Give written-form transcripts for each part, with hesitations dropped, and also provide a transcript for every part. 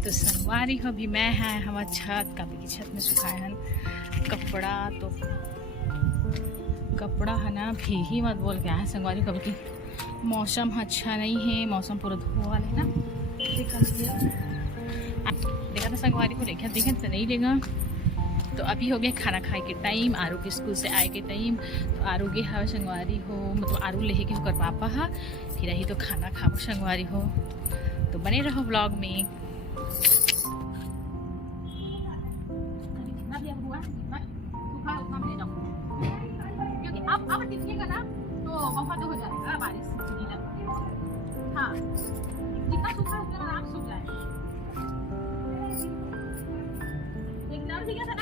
तो संगवारी हो भी मैं है हमार छत कभी की छत में सुखाए हन कपड़ा। तो कपड़ा है ना भीगी मत बोल के आए संगवारी कभी की मौसम अच्छा नहीं है, मौसम पूरा धुआं है ना। देखा था संगवारी को देखा तो नहीं लेगा। तो अभी हो गया खाना खाए के टाइम, आरू के स्कूल से आए के टाइम। तो आरू के हाँ संगवारी हो मतलब आरू लेके के होकर पापा हा फिर यही तो खाना खाओ संगवारी हो। तो बने रहो व्लॉग में। क्योंकि अब दिखेगा ना तो बहुत हो जाएगा बारिश हाँ जितना सूखा उतना आराम सूख जाएगा। एकदम ठीक है ना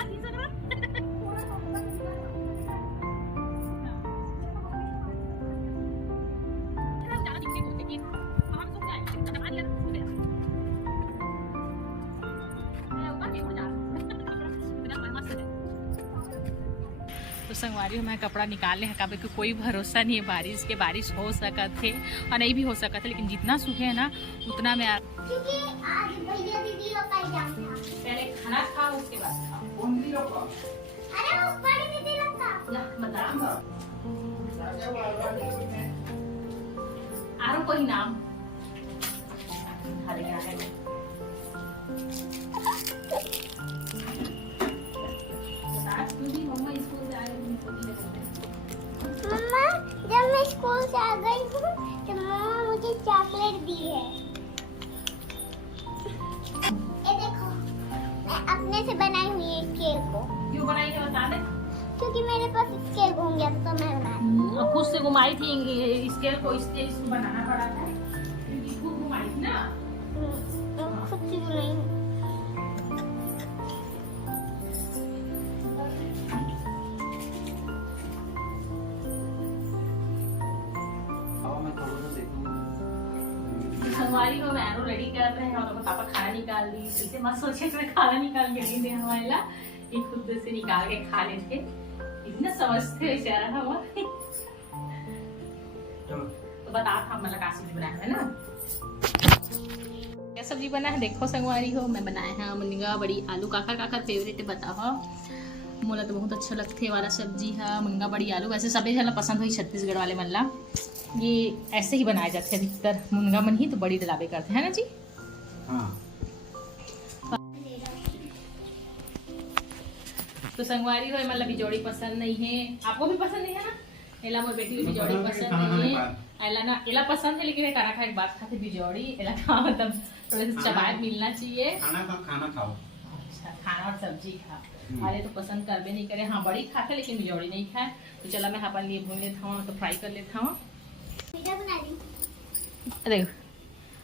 तो संगवारी मैं कपड़ा निकाले हैं कभी कि कोई भरोसा नहीं है बारिश के। बारिश हो सकता थे और नहीं भी हो सकता था, लेकिन जितना सूखे है ना उतना में क्योंकि आज भैया दीदी लोग का एग्जाम था। पहले खाना खा उसके बाद खा। अरे वो बड़ी दीदी लोग का आरो कोई नाम अरे क्या है मम्मा जब मैं स्कूल से आ गई हूँ तो मम्मा मुझे चॉकलेट दी है। ये देखो मैं अपने से बनाई हुई है स्केल को। क्यों बनाई है बता दे। क्योंकि मेरे पास स्केल घूम गया था तो मैं बनाई। खुद से घुमाई थी स्केल को, इसलिए इसको बनाना पड़ा था क्योंकि खुद घुमाई थी ना। खुद से बनाई हूँ। संगवारी हो मैं रेडी कर रहे हैं और पापा खाना निकाल दी। इसे मत सोचे मैं खाना निकाल के नहीं दे हमारे ला ये खुद से निकाल के खा लेते। इतना समझते बेचारा हम। तो बता था मतलब का सब्जी बनाया है ना। क्या सब्जी बना है देखो संगवारी हो मैं बनाया है मुनगा बड़ी आलू। काकर काकर फेवरेट है बताओ। मोला तो बहुत अच्छा लगते वाला सब्जी है मुनगा बड़ी आलू। वैसे सभी जन पसंद हुई छत्तीसगढ़ वाले मन ला ये ऐसे ही बनाए जाते हैं अधिकतर मुनगा मन ही तो बड़ी डलावे करते हैं ना जी। हाँ। तो संगवारी हो मतलब बिजोड़ी पसंद नहीं है, आपको भी पसंद नहीं है ना। एला मोर बेटी को बिजोड़ी पसंद नहीं है। एला ना एला पसंद है लेकिन खाना खाए बात खाते बिजोड़ी एला खा मतलब थोड़े से चबाए मिलना चाहिए। खाना खाओ। अच्छा खाना और सब्जी खा वाले तो पसंद करबे नहीं करे। हाँ बड़ी खाते लेकिन बिजोड़ी नहीं खाए। तो चला मैं अपन लिए भून लेता हूँ तो फ्राई कर लेता हूँ। देखो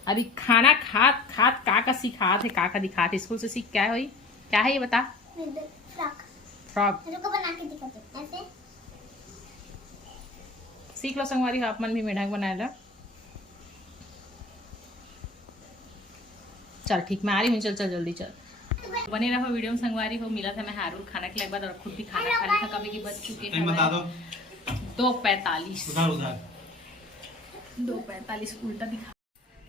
अभी खाना खात खात का सिखात है का दिखात स्कूल से सीख क्या हुई क्या है ये बता। फ्रॉक बना के दिखाते ऐसे सीख लो संगवारी आप मन भी मेढक बनाए ला। चल ठीक मैं आ रही हूँ। चल जल्दी चल बने रहो वीडियो में संगवारी हो। मिला था मैं हारून खाना के बाद और खुद भी खाना खा लिया था कभी की बच चुके हैं। बता दो 2:45 उधर 2:45 उल्टा दिखा।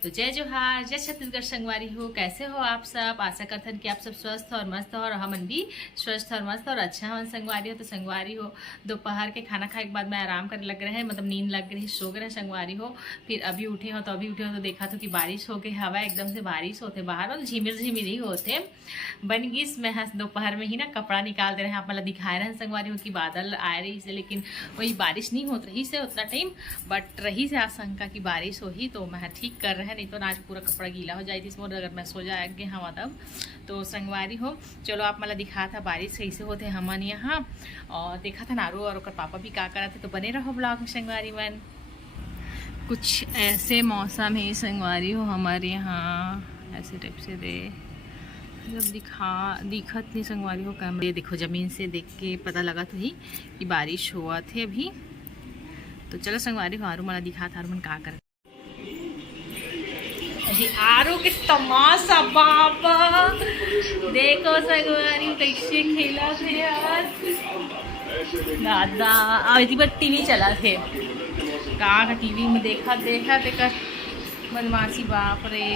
तो जय जोहार जय छत्तीसगढ़ संगवारी हो। कैसे हो आप सब। आशा करते हैं कि आप सब स्वस्थ और मस्त हो और हम भी स्वस्थ और मस्त और अच्छा हम संगवारी हो। तो संगवारी हो दोपहर के खाना खाने के बाद मैं आराम करने लग रहे हैं मतलब नींद लग रही सो गए संगवारी हो। फिर अभी उठे हो तो देखा तो कि बारिश हो गई। हवा एकदम से बारिश होते बाहर और झिमिर ही होते बन गई। मैं दोपहर में ही ना कपड़ा निकाल दे रहे हैं आप मतलब दिखाए रहे हैं संगवारी हो कि बादल आ रही से लेकिन वही बारिश नहीं होत रही से उतना टाइम बट रही से आशंका की बारिश हो ही। तो मैं ठीक कर रहे हैं नहीं तो आज पूरा कपड़ा गीला हो जाए थी इसमें अगर मैं सो जाएंगे हम तब। तो संगवारी हो चलो आप मतलब दिखा था बारिश कैसे होते हमन यहाँ और देखा था नारू और पापा भी क्या करा थे। तो बने रहो ब्लॉग में संगवारी मन। कुछ ऐसे मौसम है संगवारी हो हमारे यहाँ ऐसे टाइप से दे जब दिखत नहीं संगवारी हो कैमरे देखो जमीन से देख के पता लगा तो ही कि बारिश हुआ थे अभी। तो चलो संगवारी हो आरू मला दिखा था मन का कर आरू के तमाशा बाबा देखो संगवारी कैसे खेला थे यार दादा। अभी बस टीवी चला थे का टीवी में देखा बदमाशी बाप रे।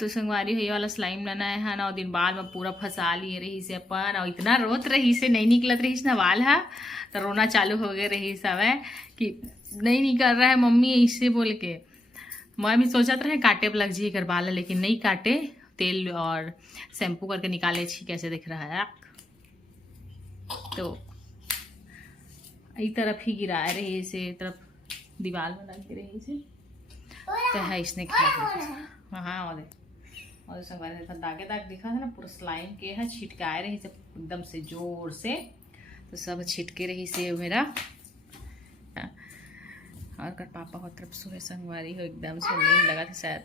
तो संगवारी ये वाला स्लाइम लाना है ना, और दिन बाल में पूरा फंसा लिए रही से अपन, और इतना रोत रही से नहीं निकलत रही ना बाल है, तो रोना चालू हो गए रही सब है कि नहीं निकल रहा है मम्मी इससे बोल के। मैं भी सोचत रहे काटे पर लग जी कर बाल, लेकिन नहीं काटे, तेल और शैम्पू करके निकाले छी कैसे दिख रहा है। तो इस तरफ ही गिरा रही से, तरफ दीवार में लग रही से, तो है इसने खा। हाँ और संगवारी दागे दाग दिखा था ना, पूरा स्लाइम के है, छिटकाए रही से एकदम से जोर से, तो सब छिटके रही से मेरा। और कर पापा को तरफ सोए संगवारी हो, एकदम से नींद लगा था शायद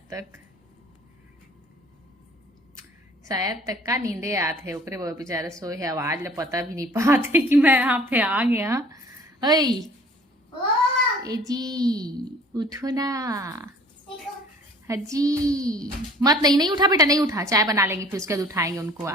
तक का नींदे आते है ओकरे बेचारे सोए है, आवाज ले पता भी नहीं पाते कि मैं यहाँ पे आ गया। ए जी उठो ना, हजी मत, नहीं उठा बेटा, नहीं उठा, चाय बना लेंगे फिर उसके बाद उठाएंगे उनको।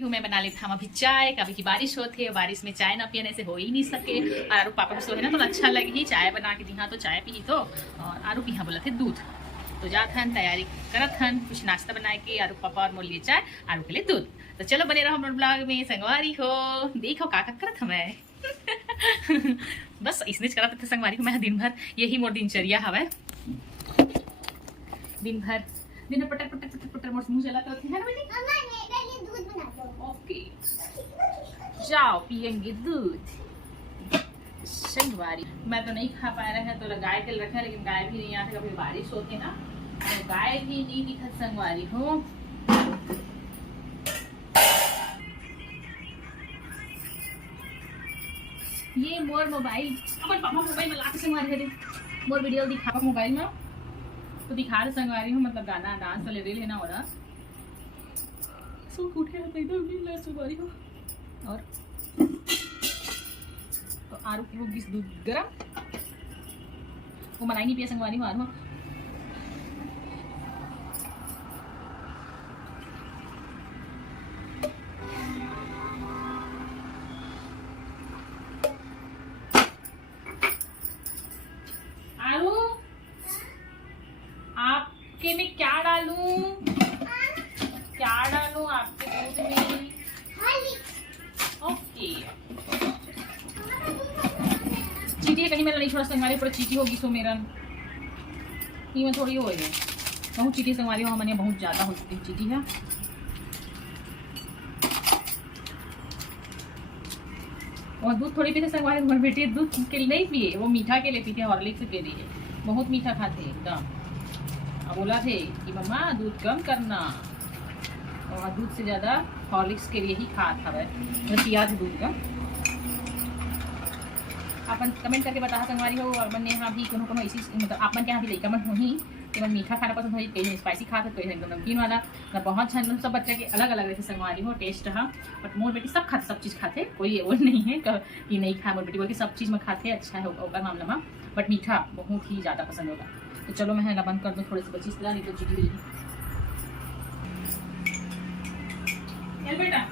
मैं बना लेता हम अभी चाय, कभी की बारिश होती है, बारिश में चाय ना पीने से हो ही नहीं सके। और आरू पापा को सोहे ना तो अच्छा लगी, चाय बना के दी तो चाय पी, तो और आरू पी बोला थे दूध, तो जात हन तैयारी करत हन कुछ नाश्ता बनाए के, आरू पापा और मोल लिए चाय, आरू के लिए दूध। तो चलो बने रहो हमारे ब्लॉग में, संगवारी हो देखो का करत हमें। बस इसने करत थे संगवारी हो, मैं दिन भर यही मोर दिनचर्या हवे, दिन भर पटर पटर पटर पटर मोर मुंह चलाते होते हैं ना बेटी। दूध बना दो। ओके जाओ पियेंगे दूध। संगवारी मैं तो नहीं खा पा रहे हैं, तो गाय के रखे, लेकिन गाय भी नहीं आते, कभी बारिश होती है ना तो गाय भी नहीं दिखत संगवारी हो। ये मोर मोबाइल अपन पापा मोबाइल में लाके संगवारी है, मोर वीडियो दिखा मोबाइल में तो दिखा रहे संगवारी हो, मतलब गाना डांस वाले रील है ना, हो रहा सो उठे रहते एकदम नींद लगा संगवारी हो। और तो आरू की होगी दूध गरम, वो मलाई नहीं पिया संगवारी हो आरू। आपके में क्या डालूं, क्या डालूं आपके दूध में? ओके चीटी है कहीं मेरा नहीं छोड़ा संगवारी, पूरा चीटी होगी सो मेरा में थोड़ी हो गई बहुत चीटी संगवारी हो, हमने बहुत ज्यादा हो चुकी चीटी है। और दूध थोड़ी पीते संगवारी, तुम्हारे बेटे दूध के लिए नहीं पिए, वो मीठा के लिए पीते, हॉर्लिक्स के लिए बहुत मीठा खाते एकदम। अब बोला थे कि मम्मा दूध कम करना, और दूध से ज़्यादा हॉर्लिक्स के लिए ही खा था वह, मतलब पिया था दूध का। अपन कमेंट करके बता संगवारी हो, और मैंने यहाँ भी कोनो इसी मतलब आप मन के यहाँ भी लड़का मन होही कि मैं मीठा खाना पसंद होई, कहीं स्पाइसी खाता, कोई एकदम नमकीन वाला, ना बहुत छन, सब बच्चा के अलग अलग रहते संगवारी हो टेस्ट। हाँ बट मोर बेटी सब खाते, सब चीज़ खाते, कोई वो नहीं है कि नहीं खा, मोर बेटी बोल के सब चीज़ में खाते, अच्छा है होगा मामला में, बट मीठा बहुत ही ज़्यादा पसंद होगा। तो चलो मैं ना बंद कर दूँ थोड़े से बची सला, नहीं तो चीटी मिलेगी। बेटा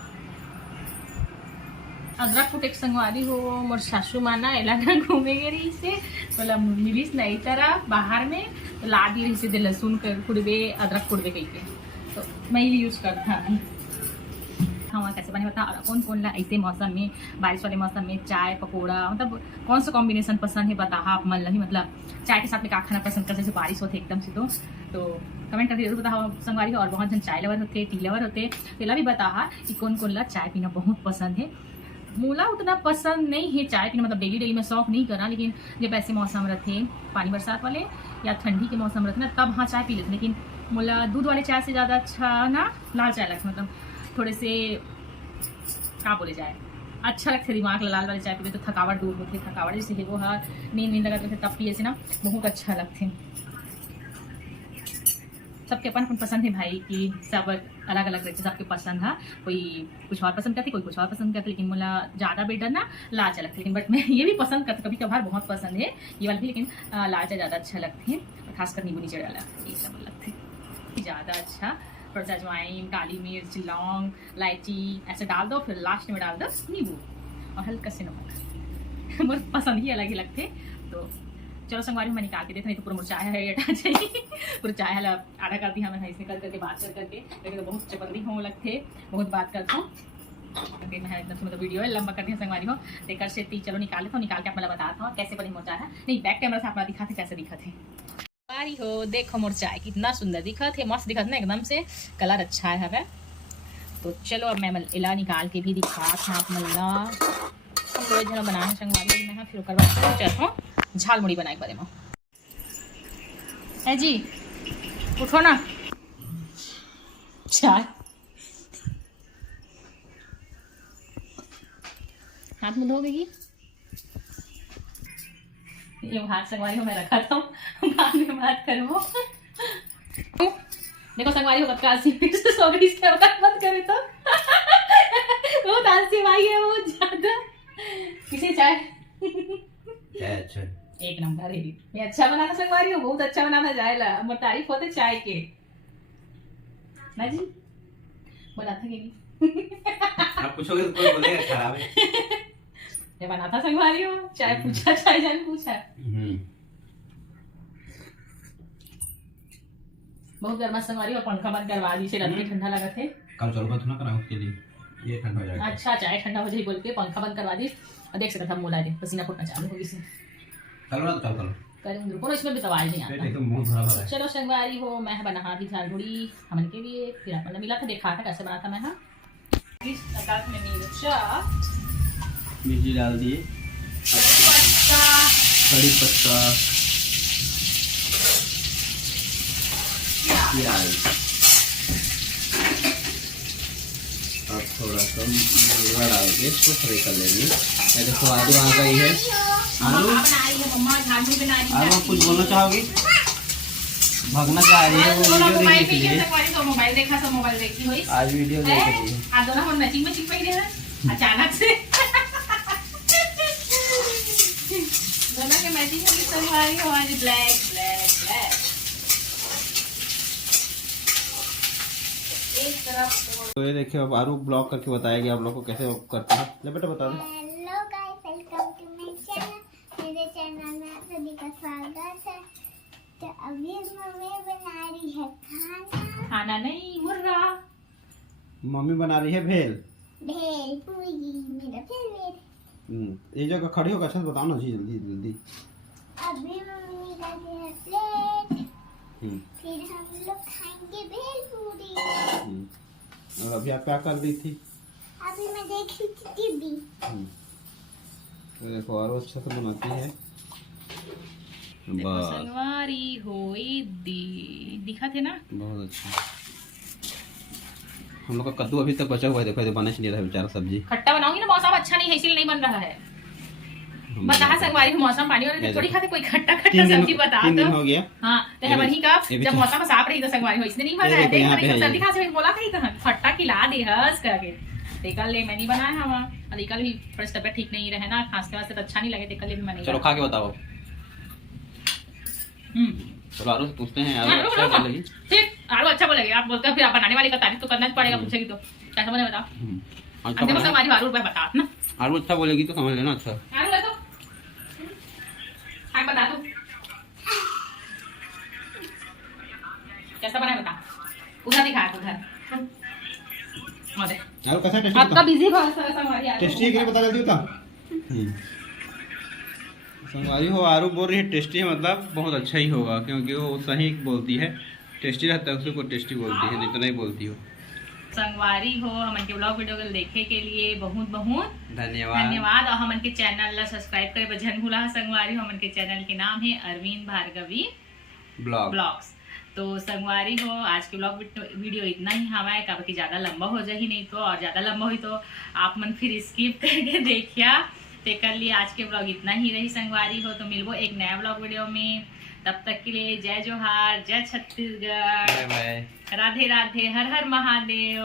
अदरक फुटे संगवारी हो, मोर सासू माना एलागा घूमे रही से, बोला मिलीस नहीं तरह बाहर में, तो ला दी रही से दे लहसुन कर कुड़बे, अदरक कुड़बे कही के, तो मैं ये यूज़ करता हूँ। हाँ कैसे बने बता, और कौन कौन ला ऐसे मौसम में, बारिश वाले मौसम में चाय पकौड़ा, मतलब कौन सा कॉम्बिनेशन पसंद है बता आप मन लगी, मतलब चाय के साथ में क्या खाना पसंद करते, जैसे बारिश होते एकदम से, तो कमेंट करके जरूर बताओ संगवारी। और बहुत जन चाय लवर होते, टी लवर होते, तो भी बता कि कौन कौन ला चाय पीना बहुत पसंद है। मोला उतना पसंद नहीं है चाय पीना, मतलब डेली में शौक नहीं करा, लेकिन जब ऐसे मौसम रहते पानी बरसात वाले या ठंडी के मौसम रहते ना, तब हाँ चाय पी लेते, लेकिन मोला दूध वाले चाय से ज़्यादा अच्छा ना लाल चाय लगता, मतलब थोड़े से क्या बोले जाए अच्छा लगता है, दिमाग लाल वाले चाय पीते तो थकावट दूर होती है, थकावट जैसे है वो हाँ नींद लगा थे तब पिए से ना बहुत अच्छा लगते हैं। सबके अपन पसंद है भाई कि सब अलग अलग रहते, सबके पसंद है, कोई कुछ और पसंद करते, कोई कुछ और पसंद करते, लेकिन मुला ज़्यादा बेटर ना लाल चाय लगती है, लेकिन बट मैं ये भी पसंद करती, कभी कभार बहुत पसंद है ये वाला भी, लेकिन लाल चाय ज़्यादा अच्छा लगती है, खासकर नींबू नीचे डाला ये सब लगते हैं ज़्यादा अच्छा। थोड़ा सा अजवाइन, काली मिर्च, लौंग, इलायची ऐसे डाल दो, फिर लास्ट में डाल दो नींबू और हल्का से नमक। मुझे पसंद ही अलग ही लगते, तो चलो संगवारी मैं निकाल के देते, नहीं तो पूरा मुरझाया है ये चाहिए पूरा चाय है आधा कर दिया मैंने, इसमें कर करके बात कर करके, लेकिन तो बहुत चपंदी हो लगते बहुत बात करता हूँ क्योंकि मैं एकदम मतलब वीडियो है लंबा कर दिया संगवारी हो देकर से ती चलो निकाल लेता हूँ, निकाल के आप मतलब बताता हूँ कैसे बनी मुरझा है। नहीं बैक कैमरा से आप दिखाते कैसे दिखा थे संगवारी हो। देखो मुरझाए कितना सुंदर दिखा थे, मस्त दिखा ना एकदम से, कलर अच्छा है। तो चलो अब मैं इला निकाल के भी दिखा था आप मल्ला हम लोग जन बनाए संगवारी में फिर करवा चलो झाल मुड़ी बनाए बारे में है जी। उठो ना चाय हाथ मुँह धोगे ये हाथ संगवारी को मैं रखा था बाद में बात करो। देखो संगवारी को बता सी सो गई इसके बाद मत करे तो वो तालसी भाई है वो ज्यादा किसे चाय अच्छा एक नंबर है मैं अच्छा बनाना संगवारी हो बहुत अच्छा बनाना जाएला मोर तारीफ होते चाय के ना जी बोला था कि नहीं आप पूछोगे तो कोई बोलेगा खराब है ये बनाता संगवारी हो चाय पूछा चाय जान पूछा बहुत गर्मा संगवारी और पंखा बंद करवा दी से रात में ठंडा लगा थे कल चलो मत ना कराओ उसके लिए ये ठंडा हो जाएगा। अच्छा चाय ठंडा हो जाए बोल के पंखा बंद करवा दी और देख सकता था मोला दे पसीना फूटना चालू हो गई से चलो ना चल चलो करेंगे कोनो इसमें भी सवाल नहीं आता। एकदम मुंह भरा भरा है। चलो संगवारी हो मैं बना दी झालमुड़ी हमन के लिए फिर अपन मिला था देखा था कैसे बना था मैं हाँ इस आकाश में मिर्चा मिर्ची डाल दिए कड़ी पत्ता प्याज और थोड़ा सा मुर्गा डाल के इसको फ्राई कर लेंगे। देखो आलू आ गई है आलू बना रही है मम्मा झालमुड़ी बना रही है। आलू आप कुछ बोलना चाहोगी भागना चाह रही है वो वीडियो देखने के लिए संगवारी तो मोबाइल देखा सब मोबाइल देखी हुई आज वीडियो देख रही है आज दोनों हम मैचिंग मैचिंग पहने हैं अचानक से दोनों के मैचिंग होगी संगवारी हो आज ब्लैक ब्लैक ब्लैक एक तरफ। तो ये देखिए अब आरू ब्लॉग करके बताएगी आप लोग को कैसे करते हैं। ले बेटा बता दो। Hello guys welcome to my channel. मेरे चैनल में आप सभी का स्वागत है। तो अभी मम्मी बना रही है खाना। खाना नहीं मुर्गा मम्मी बना रही है भेल भेल पूरी मेरा फेवरेट। ये जगह खड़ी होकर अच्छा से बताओ ना जी जल्दी जल्दी। अभी मम्मी निकालती है प्लेट फिर हम लोग खाएंगे भेल पूरी। और अभी आप क्या कर रही थी? अभी मैं देख रही थी टीवी। तो देखो और अच्छा से बनाती है देखो बस संगवारी होई दिखा थे ना बहुत अच्छा। हम लोग का कद्दू अभी तक बचा हुआ है देखो ये बना नहीं रहा बेचारा सब्जी। खट्टा बनाऊंगी ना मौसम अच्छा नहीं है इसीलिए नहीं बन रहा है। बता संगवारी को मौसम पानी वाले थोड़ी खाते कोई खट्टा खट्टा सब्जी बता तीन दिन दो। हो गया। हाँ तो है वही का जब मौसम साफ रही तो संगवारी हो इसने नहीं बना है। देख रही सर्दी खांसी में बोला था तो खट्टा खिला दे हंस करके देखल ले मैं नहीं बनाया हवा और देखल भी थोड़ी तबियत ठीक नहीं रहे ना खांसते वास्ते तो अच्छा नहीं लगे देखल ले भी मैं नहीं। चलो खा के बताओ। चलो आरू से पूछते हैं आरू अच्छा बोलेगी। ठीक आरू अच्छा बोलेगी आप बोलते हो फिर आप बनाने वाली का तारीफ तो करना ही पड़ेगा पूछेगी तो कैसा बने बताओ। देखो संगवारी आरू रुपए बता ना आरू अच्छा बोलेगी तो समझ लेना अच्छा। आरू ले तो हाय बता तू कैसा बना बता उधर दिखा उधर आरू कैसा टेस्टी आपका बिजी संगवारी टेस्टी है कि नहीं बता जल्दी बता। संगवारी हो आरू बोल रही है टेस्टी है मतलब बहुत अच्छा ही होगा क्योंकि वो सही बोलती है। टेस्टी रहता है उसी को टेस्टी बोलती है नहीं तो नहीं बोलती हो। संगवारी हो हमन के ब्लॉग वीडियो को देखे के लिए बहुत बहुत धन्यवाद। और हमन के चैनल ला सब्सक्राइब करे बजन भूला संगवारी हो हमन के चैनल के नाम है अरविंद भार्गवी ब्लॉग्स। तो संगवारी हो आज के ब्लॉग वीडियो इतना ही हमारे काफी ज्यादा लंबा हो जाए नहीं तो और ज्यादा लंबा हुई तो आप मन फिर स्किप करके देखिया ते कर लिए। आज के ब्लॉग इतना ही रही संगवारी हो तो मिलबो एक नया ब्लॉग वीडियो में। तब तक के लिए जय जोहार जय छत्तीसगढ़ बाय बाय राधे राधे हर हर महादेव।